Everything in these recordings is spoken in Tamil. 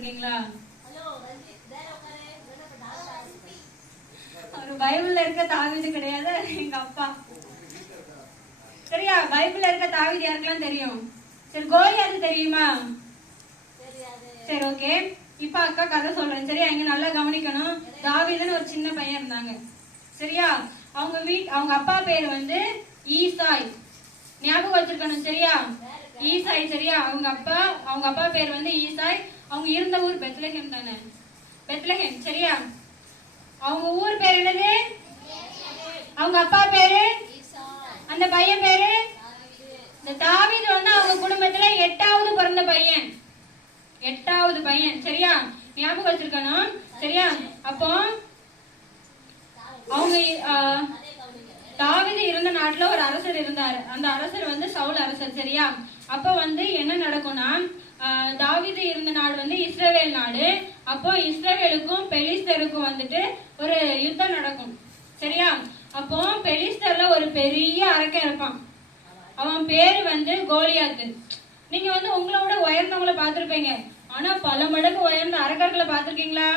பார்த்திருக்கீங்களா ஒரு பைபிள்ல இருக்க தாவீது கிடையாது எங்க அப்பா. சரியா? பைபிள்ல இருக்க தாவீது யாருக்கெல்லாம் தெரியும்? சரி கோலியாத்து தெரியுமா? சரி ஓகே இப்ப அக்கா கதை சொல்றேன். சரியா? இங்க நல்லா கவனிக்கணும். தாவீதுன்னு ஒரு சின்ன பையன் இருந்தாங்க. சரியா? அவங்க வீட் அவங்க அப்பா பேர் வந்து ஈசாய். ஞாபகம் வச்சிருக்கணும் சரியா? ஈசாய் சரியா? அவங்க அப்பா அவங்க அப்பா பேர் வந்து ஈசாய். அவங்க இருந்த ஊர் பெத்லஹேம் தானே? பெத்லஹேம் சரியா? அவங்க ஊர் பேர் என்னது? அவங்க அப்பா பேரு? அந்த பையன் பேரு? இந்த தாவீது வந்து அவங்க குடும்பத்துல எட்டாவது பிறந்த பையன். எட்டாவது பையன் சரியா? ஞாபகம் வச்சிருக்கணும் சரியா? அப்போ அவங்க தாவீது இருந்த நாட்டுல ஒரு அரசர் இருந்தாரு. அந்த அரசர் வந்து சவுல் அரசர் சரியா? அப்ப வந்து என்ன நடக்கும்னா தாவிது இருந்த நாடு வந்து இஸ்ரேவேல் நாடு. அப்போ இஸ்ரேவேலுக்கும் பெலிஸ்தருக்கும் வந்துட்டு ஒரு யுத்தம் நடக்கும். சரியா? அப்போ பெலிஸ்தர்ல ஒரு பெரிய அரக்கன் இருப்பான். அவன் பேரு வந்து கோலியாத்து. நீங்க வந்து உங்களோட உயர்ந்தவங்கள பார்த்துருப்பீங்க. ஆனா பல மடங்கு உயர்ந்த அரக்கர்களை பார்த்துருக்கீங்களா?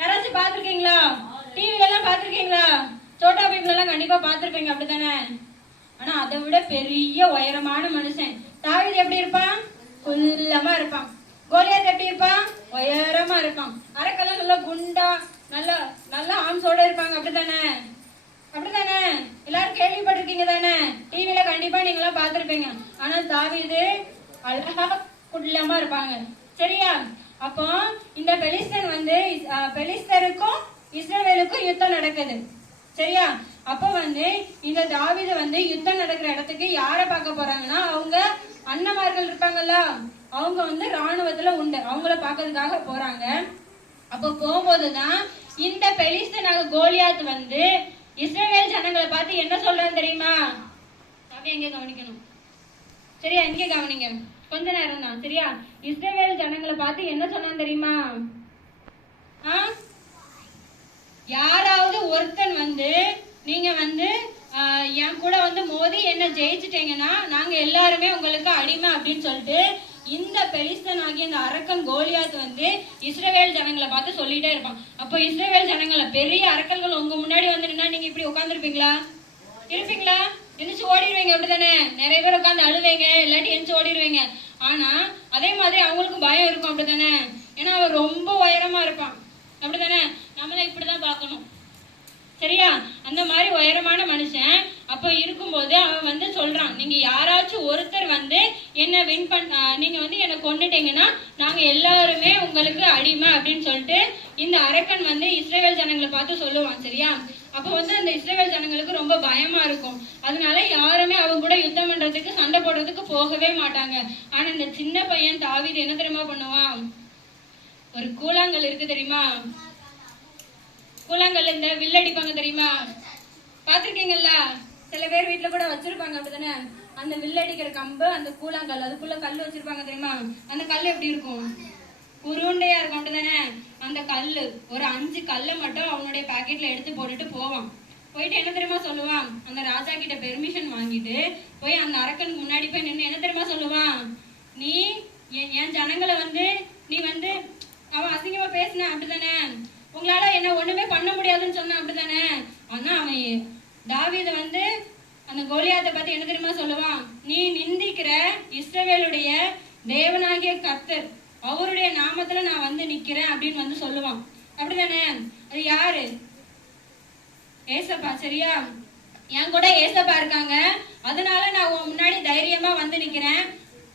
யாராச்சும் பார்த்துருக்கீங்களா? டிவில எல்லாம் பார்த்திருக்கீங்களா? சோட்டா பீப்ல எல்லாம் கண்டிப்பா பார்த்திருப்பீங்க அப்படித்தானே? ஆனா அதை விட பெரிய உயரமான மனுஷன். தாவிது எப்படி இருப்பான்? குள்ளமா இருப்பான். கோலியாத் எப்படி இருப்பான்? உயரமா இருப்பான். அரக்கெல்லாம் நல்லா குண்டா நல்லா நல்லா ஆம்ஸோட இருப்பாங்க. அப்படித்தானே? அப்படித்தானே? எல்லாரும் கேள்விப்பட்டிருக்கீங்க தானே? டிவில கண்டிப்பா நீங்க எல்லாம் பாத்திருப்பீங்க ஆனா தாவிது அழகா குள்ளமா இருப்பாங்க. சரியா? அப்போ இந்த பெலிஸ்தன் வந்து பெலிஸ்தருக்கும் இஸ்ரேலுக்கும் யுத்தம் நடக்குது. சரியா? அப்ப வந்து இந்த தாவித வந்து யுத்தம் நடக்கிற இடத்துக்கு யார பார்க்க போறாங்கன்னா அவங்க அண்ணமார்கள் இருப்பாங்கல்ல அவங்க வந்து ராணுவத்துல உண்டு. அவங்கள பார்க்கறதுக்காக போறாங்க. அப்ப போகும்போதுதான் இந்த பெலிஸ்தனாக கோலியாத் வந்து இஸ்ரேல் ஜனங்களை பார்த்து என்ன சொல்றான்னு தெரியுமா? அப்படியே எங்க கவனிக்கணும். சரியா? இங்க கவனிங்க. கொஞ்ச நேரம் தான் சரியா? இஸ்ரேல் ஜனங்களை பார்த்து என்ன சொன்னான்னு தெரியுமா? ஆ? நீங்க வந்து என் கூட வந்து மோதி என்ன ஜெயிச்சிட்டீங்கன்னா நாங்க எல்லாருமே உங்களுக்கு அடிமை அப்படின்னு சொல்லிட்டு இந்த பெலிஸ்தன் ஆகிய இந்த அரக்கன் கோலியாத் வந்து இஸ்ரேவேல் ஜனங்களை பார்த்து சொல்லிட்டே இருப்பான். அப்போ இஸ்ரேவேல் ஜனங்களை பெரிய அரக்கல்கள் உங்க முன்னாடி வந்து நின்னா நீங்க இப்படி உட்காந்துருப்பீங்களா இருப்பீங்களா? எந்திரிச்சு ஓடிடுவீங்க அப்படிதானே நிறைய பேர் உட்காந்து அழுவீங்க இல்லாட்டி எந்திரிச்சு ஓடிடுவீங்க. ஆனா அதே மாதிரி அவங்களுக்கும் பயம் இருக்கும் அப்படிதானே ஏன்னா அவன் ரொம்ப உயரமா இருப்பான். அப்படிதானே நம்மள இப்படிதான் பார்க்கணும். சரியா? அந்த மாதிரி உயரமான மனுஷன் அப்போ இருக்கும்போது அவன் வந்து சொல்றான் நீங்க யாராச்சும் ஒருத்தர் வந்து என்ன வின் பண்ண நீங்க வந்து என்ன கொண்டுட்டீங்கன்னா நாங்க எல்லாருமே உங்களுக்கு அடிமை அப்படின்னு சொல்லிட்டு இந்த அரக்கன் வந்து இஸ்ரேல் ஜனங்களை பார்த்து சொல்லுவான் சரியா? அப்போ வந்து அந்த இஸ்ரேல் ஜனங்களுக்கு ரொம்ப பயமா இருக்கும். அதனால யாருமே அவங்க கூட யுத்தம் பண்றதுக்கு சண்டை போடுறதுக்கு போகவே மாட்டாங்க. ஆனா இந்த சின்ன பையன் தாவிது என்ன தெரியுமா பண்ணுவான்? ஒரு கூழாங்கல் இருக்கு தெரியுமா? கூழாங்கல் இந்த வில்லடிப்பாங்க தெரியுமா? பாத்திருக்கீங்கல்ல சில பேர் வீட்டில் கூட வச்சிருப்பாங்க அப்படிதானே? அந்த வில்லடிக்கிற கம்பு அந்த கூழாங்கல் அதுக்குள்ள கல் வச்சிருப்பாங்க தெரியுமா? அந்த கல் எப்படி இருக்கும்? உருண்டையா இருக்கும் அப்படிதானே? அந்த கல் ஒரு அஞ்சு கல்லை மட்டும் அவனுடைய பாக்கெட்ல எடுத்து போட்டுட்டு போவான். போயிட்டு என்ன தெரியுமா சொல்லுவான்? அந்த ராஜா கிட்ட பெர்மிஷன் வாங்கிட்டு போய் அந்த அரக்கனுக்கு முன்னாடி போய் நின்று என்ன தெரியுமா சொல்லுவான்? நீ என் என் ஜனங்களை வந்து நீ வந்து அவன் அசிங்கமா பேசின அப்படிதானே? உங்களால என்ன ஒண்ணுமே பண்ண முடியாதுன்னு சொன்னான் அப்படிதானே ஆனா அவன் தாவீத வந்து அந்த கோலியாத்தை பத்தி என்ன தெரியுமா சொல்லுவான்? நீ நிந்திக்கிற இஸ்ரவேலுடைய தேவனாகிய கத்தர் அவருடைய நாமத்துல நான் வந்து நிக்கிறேன் அப்படின்னு வந்து சொல்லுவான். அப்படிதானே அது யாரு? ஏசப்பா சரியா? என் கூட ஏசப்பா இருக்காங்க. அதனால நான் உன் முன்னாடி தைரியமா வந்து நிக்கிறேன்.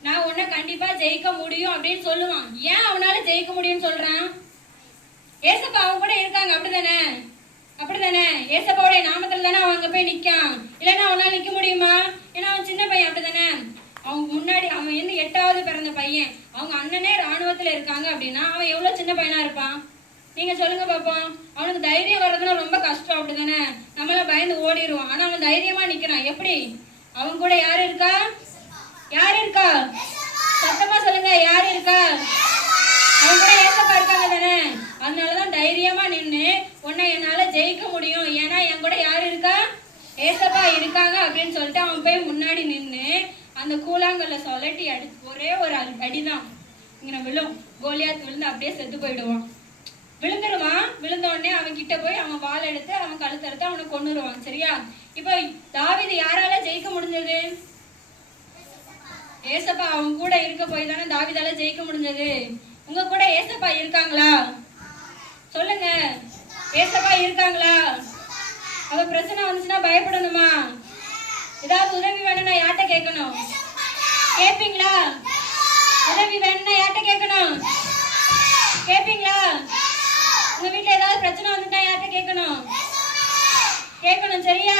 நான் உன்னை கண்டிப்பா ஜெயிக்க முடியும் அப்படின்னு சொல்லுவான். ஏன் அவனால ஜெயிக்க முடியும்னு சொல்றான்? ஏசப்பா அவன் கூட இருக்காங்க அப்படிதானே? அப்படிதானே? ஏசப்பாவுடைய நாமத்துல தானே அவன் அங்க போய் நிக்கான். இல்லைன்னா அவனால நிக்க முடியுமா? ஏன்னா அவன் சின்ன பையன் அப்படிதானே? அவங்க முன்னாடி அவன் வந்து எட்டாவது பிறந்த பையன். அவங்க அண்ணனே ராணுவத்துல இருக்காங்க அப்படின்னா அவன் எவ்வளவு சின்ன பையனா இருப்பான்? நீங்க சொல்லுங்க பாப்போம். அவனுக்கு தைரியம் வர்றதுனா ரொம்ப கஷ்டம் அப்படிதானே? நம்மள பயந்து ஓடிடுவான். ஆனா அவன் தைரியமா நிக்கிறான். எப்படி? அவன் கூட யாரு இருக்கா? யாரு இருக்கா? சத்தமா சொல்லுங்க. யாரு இருக்கா? அவன் கூட ஏசப்பா இருக்காங்க தானே அதனாலதான் தைரியமா நின்னு உன்னை என்னால ஜெயிக்க முடியும் ஏன்னா என் கூட யாரு இருக்கா ஏசப்பா இருக்காங்க அப்படின்னு சொல்லிட்டு அவன் போய் முன்னாடி நின்னு அந்த கூழாங்கல்ல சொலட்டி அடி ஒரே ஒரு அடி- அடிதான். இங்கே விழும். கோலியாத் விழுந்து அப்படியே செத்து போயிடுவான். விழுந்துருவான். விழுந்த உடனே அவன் கிட்ட போய் அவன் வாள் எடுத்து அவன் கழுத்தறுத்து அவனை கொண்டுருவான் சரியா? இப்போ தாவீது யாரால ஜெயிக்க முடிஞ்சது? ஏசப்பா அவன் கூட இருக்க போய் தானே தாவிதால ஜெயிக்க முடிஞ்சது. உங்க கூட ஏசப்பா இருக்காங்களா? சொல்லுங்க. ஏசப்பா இருக்காங்களா? அவ பிரச்சனை வந்துச்சுன்னா பயப்படணுமா? ஏதாவது உதவி வேணும்னா யார்கிட்ட கேட்கணும். கேப்பீங்களா? உதவி வேணும்னா யார்கிட்ட கேட்கணும். கேப்பீங்களா? உங்க வீட்டுல ஏதாவது பிரச்சனை வந்துட்டா யார்கிட்ட கேட்கணும். கேட்கணும் சரியா?